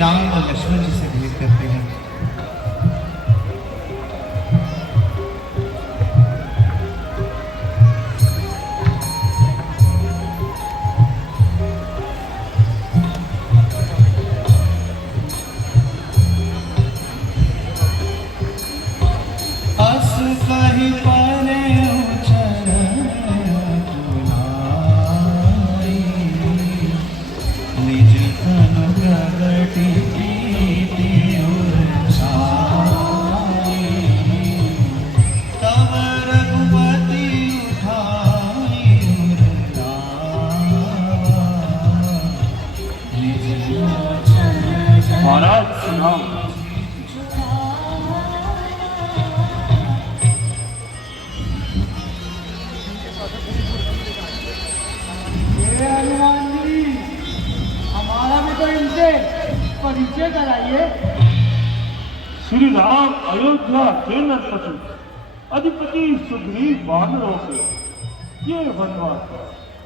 राम और लक्ष्मण जी से भेंट करते हैं। अस कहि परे निज तनु प्रगति कीति उरसाई, तब रघुपति उठाई उरलावा, निज लोचन महाराज सुनाओ। हनुमान जी, हमारा भी तो इनसे परिचय कराइए। श्री राम अयोध्या के नरपति अधिपति सुग्रीव वानरों के ये वनवास,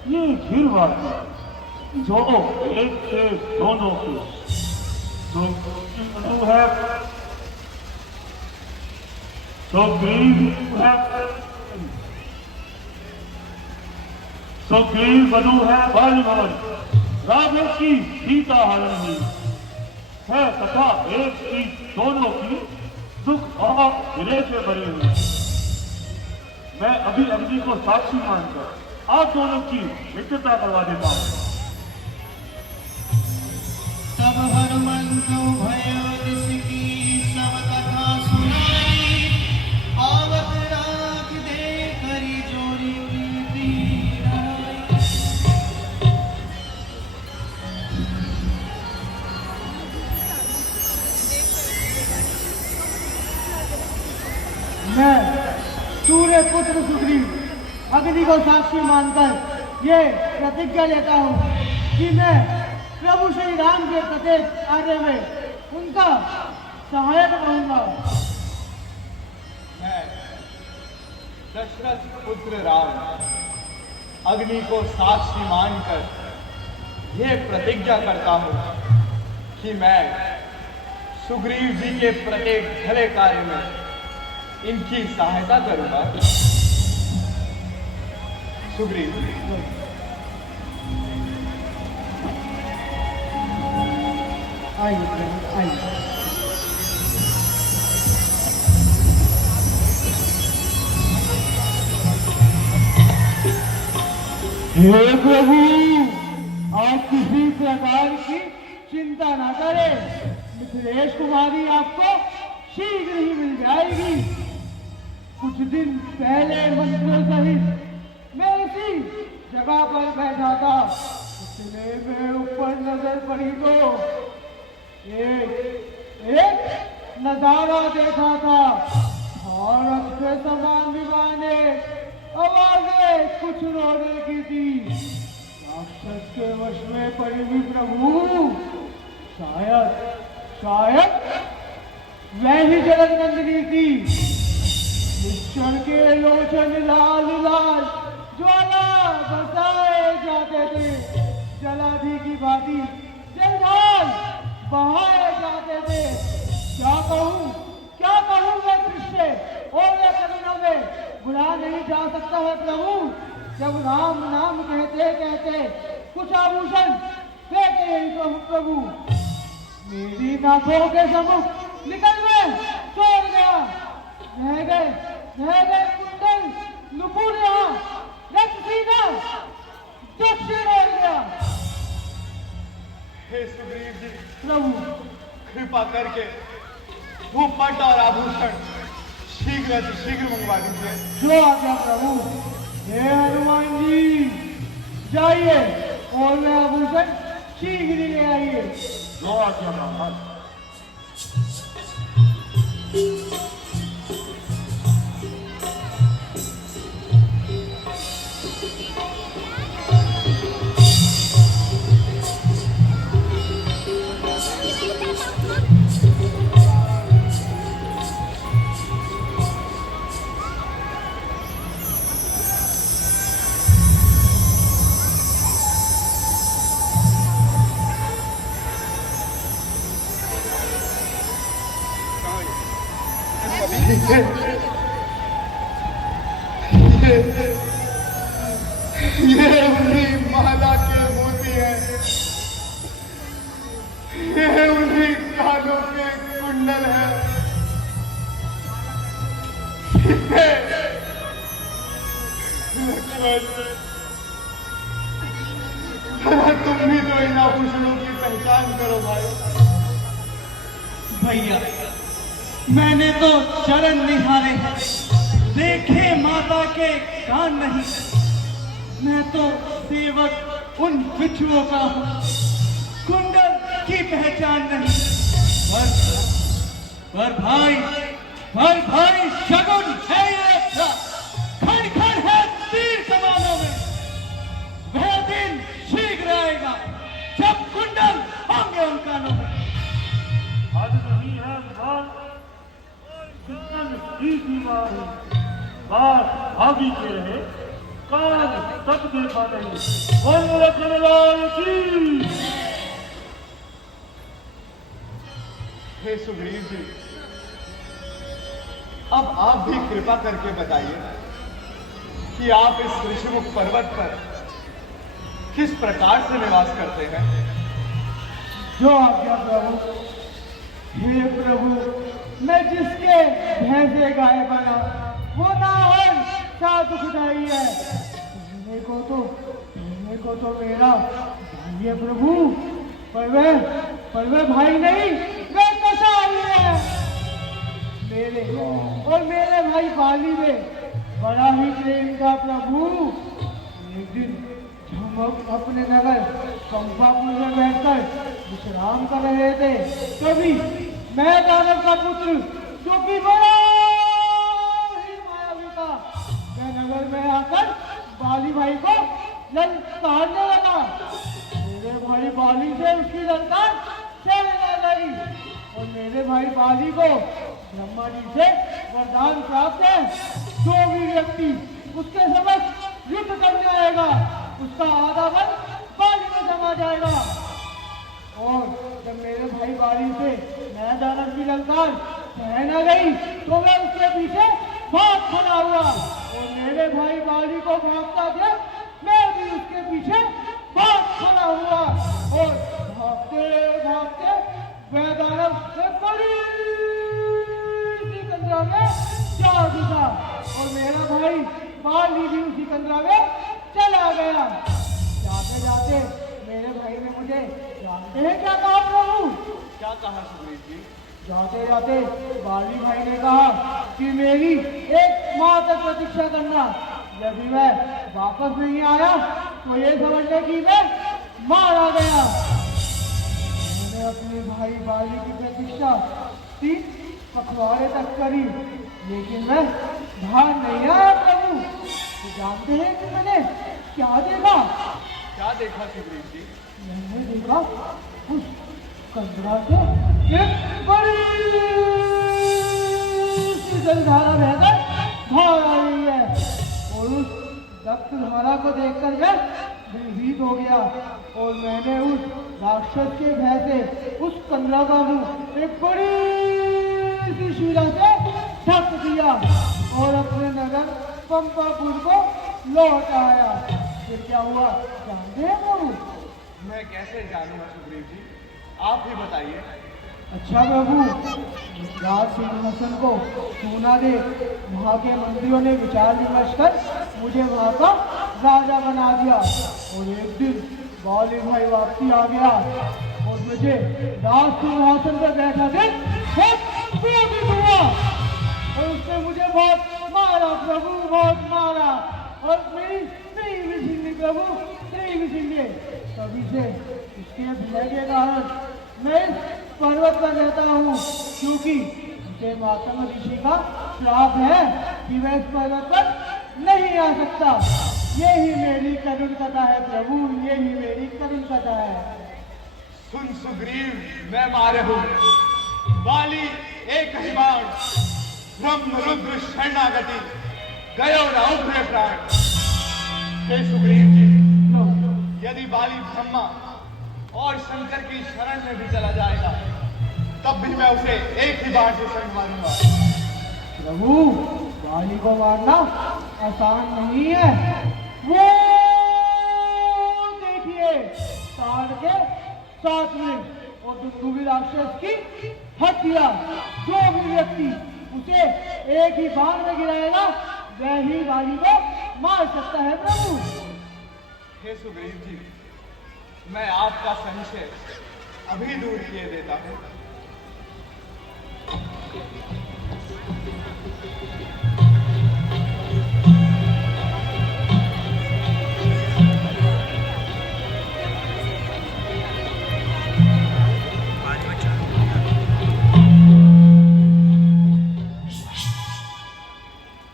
ये घिरवास जो एक से दोनों के जो है सुग्रीव बधु है वन भवन, राघव की सीता हरण हुई है तथा एक की दोनों की दुख और गिरे से भरी हुई। मैं अभी अग्नि को साक्षी मानकर आप दोनों की मित्रता करवा देता हूं। तब हनुमंत भयो निसकी सब कथा सुनाई, आवत राख दे करी जोरी प्रीति राई। मैं सूर्य पुत्र सुग्रीव अग्नि को साक्षी मानकर ये प्रतिज्ञा लेता हूँ कि मैं प्रभु श्री राम के प्रत्येक कार्य में उनका सहायक रहूंगा। मैं दशरथ पुत्र राम अग्नि को साक्षी मानकर यह प्रतिज्ञा करता हूँ कि मैं सुग्रीव जी के प्रत्येक भले कार्य में इनकी सहायता करूंगा। सुग्रीव, आइए प्रभु, आइए। हे प्रभु, आप किसी प्रकार की चिंता ना करें, मिथिलेश कुमारी आपको शीघ्र ही मिल जाएगी। कुछ दिन पहले मंत्रों सहित मैं इसी जगह पर बैठा था, इसलिए मैं ऊपर नजर पड़ी तो एक नजारा देखा था और अक्षय समान विमाने आवाजें कुछ रोने की थी। राक्षस के वश में पड़ी हुई प्रभु, शायद वह ही जगन्नंदिनी थी। निश्चर के लोचन लाल लाल ज्वाला बरसाए जाते थे, जलाधि की भांति जंजाल बहाए जाते थे। क्या कहूँ मैं दृश्य और मैं करुणा में बुला नहीं जा सकता है प्रभु। जब राम नाम कहते कहते कुछ आभूषण फेंके यही प्रभु, मेरी नाथों के सम्मुख निकल गए, छोड़ गया। रह गए कुंडल नुपुर, यहाँ रथ सीधा दक्षिण हो गया। हे सुग्रीव जी, प्रभु कृपा करके वो पट और आभूषण शीघ्र से शीघ्र मंगवा दीजिए। जो आज्ञा प्रभु। हे हनुमान जी, जाइए और वह आभूषण शीघ्र ले आइए। जो आज्ञा महाराज। ये उन्हीं माला के मोती हैं, ये उन्हीं कानों के कुंडल हैं, लक्ष्मण तुम भी तो इन आभूषणों की पहचान करो भाई। भैया मैंने तो चरण निहारे देखे माता के कान नहीं। मैं तो सेवक उन बिच्छुओं का हूं, कुंडल की पहचान नहीं। पर भाई शगुन है ये अच्छा, खड़ खड़ है तीर कमानों में। वह दिन शीघ्र आएगा जब कुंडल होंगे उन कानों में। आज नहीं है विधान, दुश्मन की सीमा है। बात भागी के रहे, कान तक देखा नहीं। बोल लखनलाल की। हे सुग्रीव जी, अब आप भी कृपा करके बताइए कि आप इस ऋषिमुख पर्वत पर किस प्रकार से निवास करते हैं। जो आज्ञा प्रभु। हे प्रभु, मैं जिसके भैंसे गाय बना वो ना और साधु खुदाई है। कहने को तो मेरा भाई है प्रभु, पर वह भाई नहीं, वह कसाई है। मेरे और मेरे भाई बाली में बड़ा ही प्रेम था प्रभु। एक दिन हम अपने नगर कंपापुर में बैठकर विश्राम कर रहे थे, तभी मैं दानव का पुत्र जो कि बड़ा ही मायावी था, मैं नगर में आकर बाली भाई को ललकारने लगा। मेरे भाई बाली से उसकी ललकार चलने लगी और मेरे भाई बाली को ब्रह्मा जी से वरदान प्राप्त है, जो भी व्यक्ति उसके समक्ष युद्ध करने आएगा उसका आधा बल बाली में समा जाएगा। और जब मेरे भाई बाली से मैं दानव की ललकार सह न गई तो मैं उसके पीछे भाग खड़ा हुआ और मेरे भाई बाली को भागता देख मैं भी उसके पीछे भाग खड़ा हुआ और भागते भागते वह दानव एक बड़ी सी कंदरा में जा घुसा और मेरा भाई बाली भी उसी कंदरा में चला गया। जाते जाते मेरे भाई ने मुझे जानते हैं क्या कहा प्रभु? क्या कहा सुग्रीव जी? जाते जाते बाली भाई ने कहा कि मेरी एक माह तक प्रतीक्षा करना, यदि मैं वापस नहीं आया तो ये समझने की मैं मारा गया। मैंने अपने भाई बाली की प्रतीक्षा 3 पखवाड़े तक करी, लेकिन मैं बाहर नहीं आया प्रभु। तो जानते हैं कि मैंने क्या देखा? क्या देखा सुग्रीव जी? मैंने देखा उस कंदरा से एक बड़ी सी जलधारा बहकर भाग आ रही है और उस दत्तधारा को देखकर मैं भयभीत हो गया और मैंने उस राक्षस के भय से उस कंदरा का मुंह एक बड़ी सी शिला से ढक दिया और अपने नगर पंपापुर को लौट आया। फिर क्या हुआ जानते हैं प्रभु? मैं कैसे जानूंगा सुग्रीव जी, आप ही बताइए। अच्छा प्रभु, राज सिंहासन को सोना दे वहाँ के मंत्रियों ने विचार विमर्श कर मुझे वहाँ का राजा बना दिया और एक दिन बाली भाई वापसी आ गया और मुझे राज सिंहासन पर बैठा देख बहुत क्रोधित हुआ और उसने मुझे बहुत मारा प्रभु, बहुत मारा और मेरी नहीं भी छीनी प्रभु, नहीं भी छीनी। तभी से उसके भय के कारण मैं इस पर्वत पर रहता हूँ, क्योंकि मुझे मातंग ऋषि का श्राप है कि मैं इस पर्वत पर नहीं आ सकता। यही मेरी करुण कथा है प्रभु, यही मेरी करुण कथा है। सुन सुग्रीव, मैं मारे हूँ बाली एक ही बाण, ब्रह्म रुद्र शरणागति गयो न उभरे प्राण। हे सुग्रीव जी, यदि बाली ब्रह्मा और शंकर की शरण में भी चला जाएगा तब भी मैं उसे एक ही बाण से संग मारूंगा। प्रभु, बाली को मारना आसान नहीं है। वो देखिए, ताड़ के 7 मिनट और दुंदुभी राक्षस की हत्या। जो भी व्यक्ति उसे एक ही बाण में गिराएगा वह ही बाली को मार सकता है प्रभु। हे सुग्रीव जी, मैं आपका संशय अभी दूर किए देता हूँ।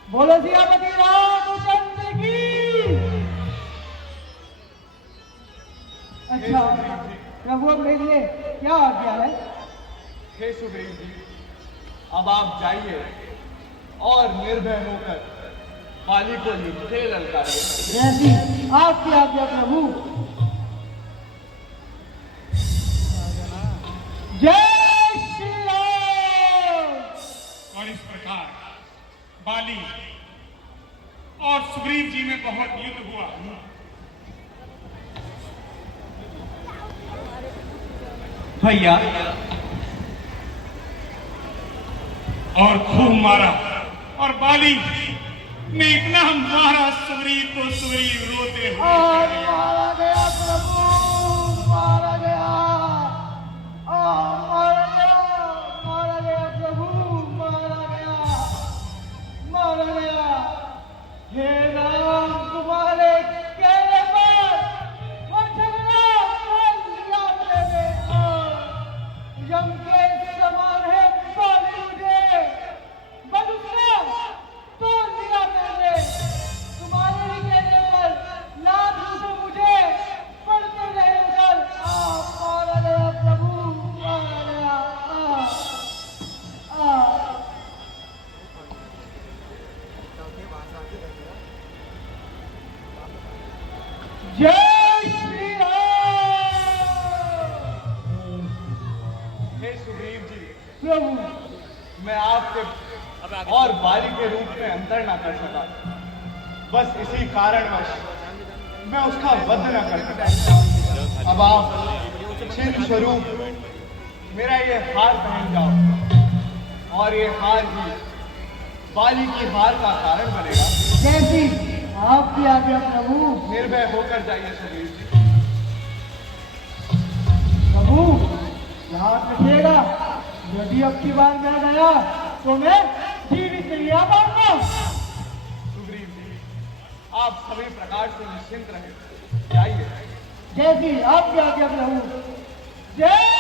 बोलो सियापति रामचंद्र की। अच्छा प्रभु, अब मेरे लिए क्या आज्ञा है? हे सुग्रीव जी, अब आप जाइए और निर्भय होकर बाली को युद्ध से ललकारिए। जैसी आपकी आज्ञा प्रभु। जय श्री राम। और इस प्रकार बाली और सुग्रीव जी में बहुत युद्ध हुआ। भैया, और खूब मारा, और बाली ने इतना मारा सुग्रीव को, सुग्रीव रोते हुए और मारा गया प्रभु, मारा गया। मारा गया, मारा गया प्रभु, मारा गया, मारा गया। हे राम, तुम्हारे कहने पर वो झगड़ा कर लिया मैंने। यम के समान है बाली मुझे, बस उसने तोड़ दिया मैंने। तुम्हारे ही कहने पर लाख रुपए मुझे पड़ते रहे उधर। मारा गया प्रभु, मारा गया। जय श्री राम। हे सुग्रीव जी, प्रभु, मैं आपके और बाली के रूप में अंतर ना कर सका। बस इसी कारणवश मैं उसका वध न कर सका। अब आप चिन्ह स्वरूप मेरा ये हार पहन जाओ, और ये हार ही बाली की हार का कारण बनेगा। जैसी आपकी आज्ञा प्रभु। निर्भय होकर जाइए सुग्रीव जी। प्रभु, याद रखिएगा, यदि अब की बार मैं गया तो मैं जीवित नहीं आ पाऊंगा। सुग्रीव जी, आप सभी प्रकार से निश्चिंत रहे, जाइए। जैसी आपकी आज्ञा प्रभु। जय